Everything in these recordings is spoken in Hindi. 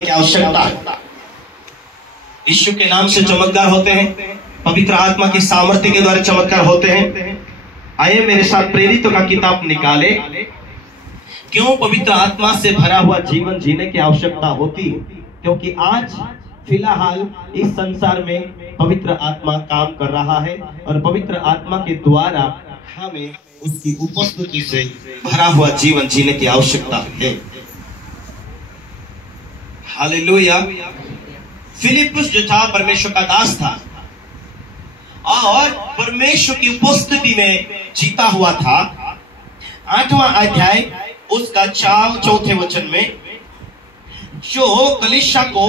की आवश्यकता। यीशु के नाम से चमत्कार होते हैं, पवित्र आत्मा की सामर्थ्य के द्वारा चमत्कार होते हैं। आइए मेरे साथ प्रेरितों का किताब निकाले। क्यों पवित्र आत्मा से भरा हुआ जीवन जीने की आवश्यकता होती? क्योंकि आज फिलहाल इस संसार में पवित्र आत्मा काम कर रहा है और पवित्र आत्मा के द्वारा हमें उसकी उपस्थिति से भरा हुआ जीवन जीने की आवश्यकता है। हालेलुया। फिलिप्पुस जो था परमेश्वर का दास था और परमेश्वर की उपस्थिति में जीता हुआ था। 8वां अध्याय उसका 4 वचन में जो कलीसिया को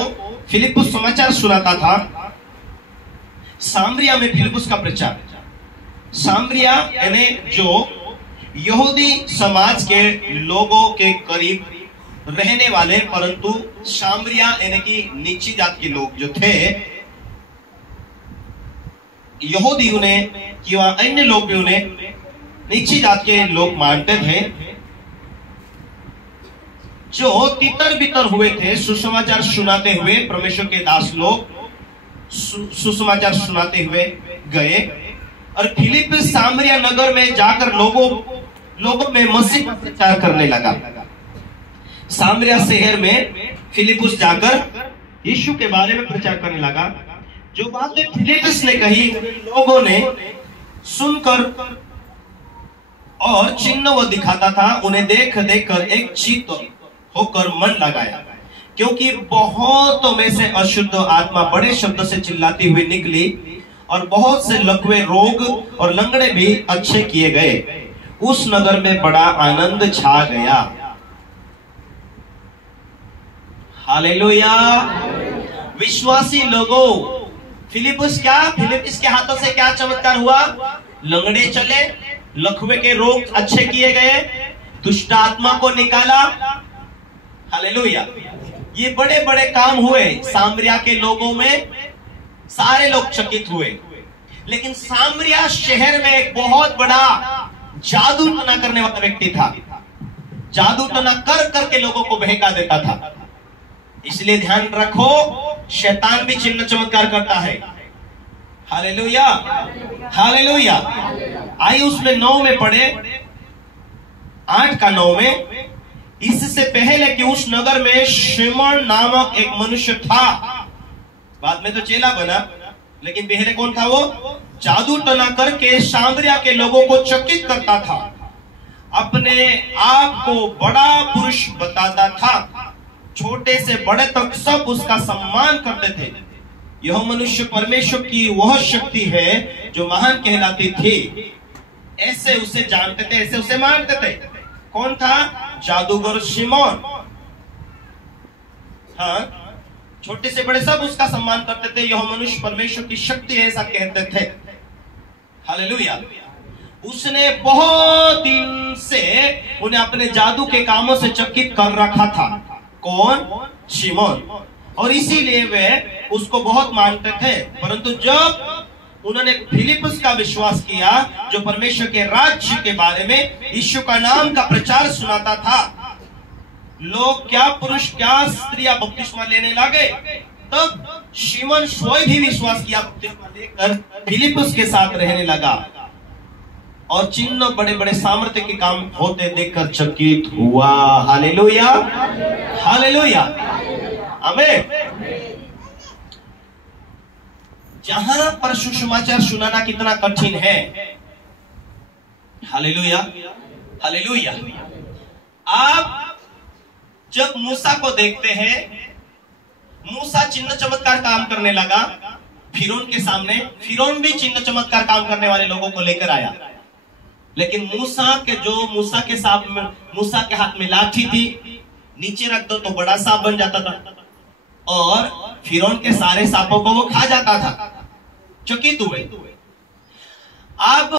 फिलिप्पुस समाचार सुनाता था। सामरिया में फिलिप्पुस का प्रचार। सामरिया यानी जो यहूदी समाज के लोगों के करीब रहने वाले, परंतु सामरिया यानी कि नीची जात के लोग जो थे, यहूदी उन्हें कि अन्य लोग भी उन्हें नीची जात के लोग मानते थे। जो तितर बितर हुए थे, सुसमाचार सुनाते हुए परमेश्वर के दास लोग सुसमाचार सुनाते हुए गए और फिलिप्पुस सामरिया नगर में जाकर लोगों में मसीह का प्रचार करने लगा। सामरिया शहर में फिलिप्पुस जाकर यीशु के बारे में प्रचार करने लगा। जो बातें फिलिप्पुस ने कही लोगों ने सुनकर और चिन्ह वो दिखाता था, उन्हें देख कर एक चित्त होकर मन लगाया। क्योंकि बहुतों में से अशुद्ध आत्मा बड़े शब्द से चिल्लाती हुई निकली और बहुत से लकवे रोग और लंगड़े भी अच्छे किए गए। उस नगर में बड़ा आनंद छा गया। हालेलुया। विश्वासी लोगों, फिलिप्पुस के हाथों से क्या चमत्कार हुआ? लंगड़े चले, लकवे के रोग अच्छे किए गए, दुष्ट आत्मा को निकाला। हालेलुया। ये बड़े बड़े काम हुए सामरिया के लोगों में, सारे लोग चकित हुए। लेकिन सामरिया शहर में एक बहुत बड़ा जादू टना करने वाला व्यक्ति था। जादू टना कर करके लोगों को बहका देता था। इसलिए ध्यान रखो, शैतान भी चिन्ह चमत्कार करता है। Hallelujah, hallelujah. आइए उसमें 9 में पढ़े, 8 का 9 में। इससे पहले कि उस नगर में शिमोन नामक एक मनुष्य था। बाद में तो चेला बना, लेकिन पहले कौन था वो? जादू टना करके सामरिया के लोगों को चकित करता था। अपने आप को बड़ा पुरुष बताता था। छोटे से बड़े तक सब उसका सम्मान करते थे। यह मनुष्य परमेश्वर की वह शक्ति है जो महान कहलाती थी। ऐसे उसे जानते थे, ऐसे उसे मानते थे। कौन था? जादूगर शिमोन। हाँ, छोटे से बड़े सब उसका सम्मान करते थे। यह मनुष्य परमेश्वर की शक्ति है, ऐसा कहते थे। हालेलुया। उसने बहुत दिन से उन्हें अपने जादू के कामों से चकित कर रखा था। कौन? शिमोन। और इसीलिए वे उसको बहुत मानते थे। परंतु जब उन्होंने फिलिप्पुस का विश्वास किया, जो परमेश्वर के राज्य के बारे में यीशु का नाम का प्रचार सुनाता था, लोग क्या पुरुष क्या स्त्रियां बपतिस्मा लेने लगे। तब शिमोन स्वयं भी विश्वास किया, बपतिस्मा लेकर फिलिप्पुस के साथ रहने लगा और चिन्ह बड़े बड़े सामर्थ्य के काम होते देखकर चकित हुआ। हालेलुया, हालेलुया, आमीन। जहां पर सुसमाचार सुनाना कितना कठिन है। Hallelujah, hallelujah. आप जब मूसा को देखते हैं, मूसा चिन्ह चमत्कार काम करने लगा फिरौन के सामने। फिरौन भी चिन्ह चमत्कार काम करने वाले लोगों को लेकर आया। लेकिन मूसा के हाथ में लाठी थी, नीचे रख दो तो बड़ा सांप बन जाता था और फिरौन के सारे सांपों को वो खा जाता था। चकित हुए। अब